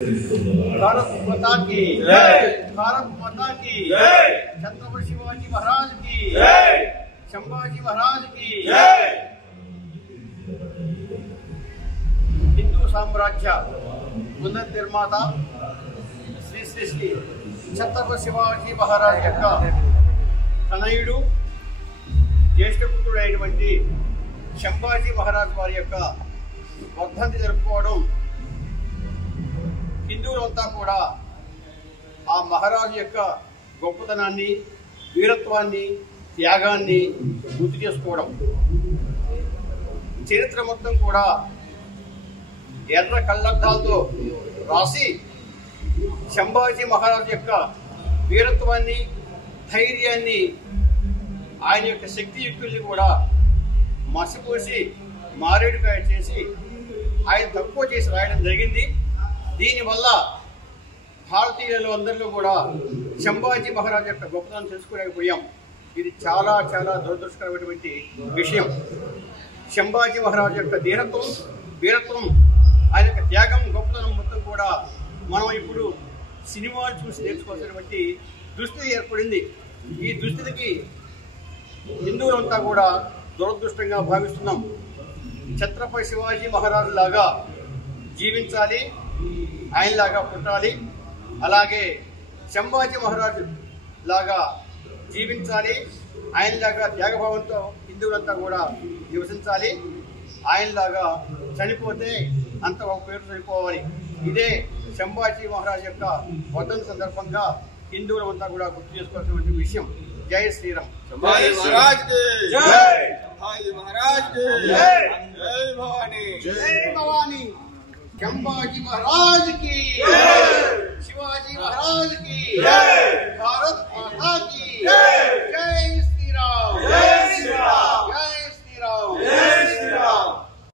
भारत माता की जय। भारत माता की जय। छत्रपति शिवाजी महाराज की जय। शंभाजी महाराज की जय। हिंदू साम्राज्य पुनर्निर्माత श्री श्री श्री छत्रपति शिवाजी महाराज యొక్క తనయుడు జ్యేష్ఠపుత్రుడైనటువంటి శంభాజీ మహారాజ్ వారి యొక్క వర్ధంతి జరుపుకోవడం హిందువులంతా కూడా ఆ మహారాజు యొక్క గొప్పతనాన్ని, వీరత్వాన్ని, త్యాగాన్ని గుర్తు చేసుకోవడం. చరిత్ర మొత్తం కూడా ఎర్ర కళ్ళద్దాలతో రాసి శంభాజీ మహారాజు యొక్క వీరత్వాన్ని, ధైర్యాన్ని, ఆయన యొక్క శక్తియుక్తుల్ని కూడా మసిపోసి మారేడుకాయ చేసి ఆయన తక్కువ చేసి రాయడం జరిగింది. దీనివల్ల భారతీయులు అందరిలో కూడా శంభాజీ మహారాజ్ యొక్క గొప్పతనం తెలుసుకోలేకపోయాం. ఇది చాలా చాలా దురదృష్టకరమైనటువంటి విషయం. శంభాజీ మహారాజ్ యొక్క ధీరత్వం, వీరత్వం, ఆయన యొక్క త్యాగం, గొప్పతనం మొత్తం కూడా మనం ఇప్పుడు సినిమాలు చూసి నేర్చుకోవాల్సినటువంటి దుస్థితి ఏర్పడింది. ఈ దుస్థితికి హిందువులంతా కూడా దురదృష్టంగా భావిస్తున్నాం. ఛత్రపతి శివాజీ మహారాజు లాగా జీవించాలి, ఆయనలాగా పుట్టాలి, అలాగే శంభాజీ మహారాజు లాగా జీవించాలి, ఆయనలాగా త్యాగభావంతో హిందువులంతా కూడా నివసించాలి, ఆయనలాగా చనిపోతే అంత ఒక పేరు చనిపోవాలి. ఇదే శంభాజీ మహారాజ్ యొక్క వర్ధంతి సందర్భంగా హిందువులంతా కూడా గుర్తు చేసుకోవాల్సిన విషయం. జై శ్రీరామ్. శంభాజీ మహారాజ్ కి జై. శంభాజీ మహారాజ్ కి జై. జై భవానీ. జై భవానీ. शंभाजी महाराज की, शिवाजी महाराज की, भारत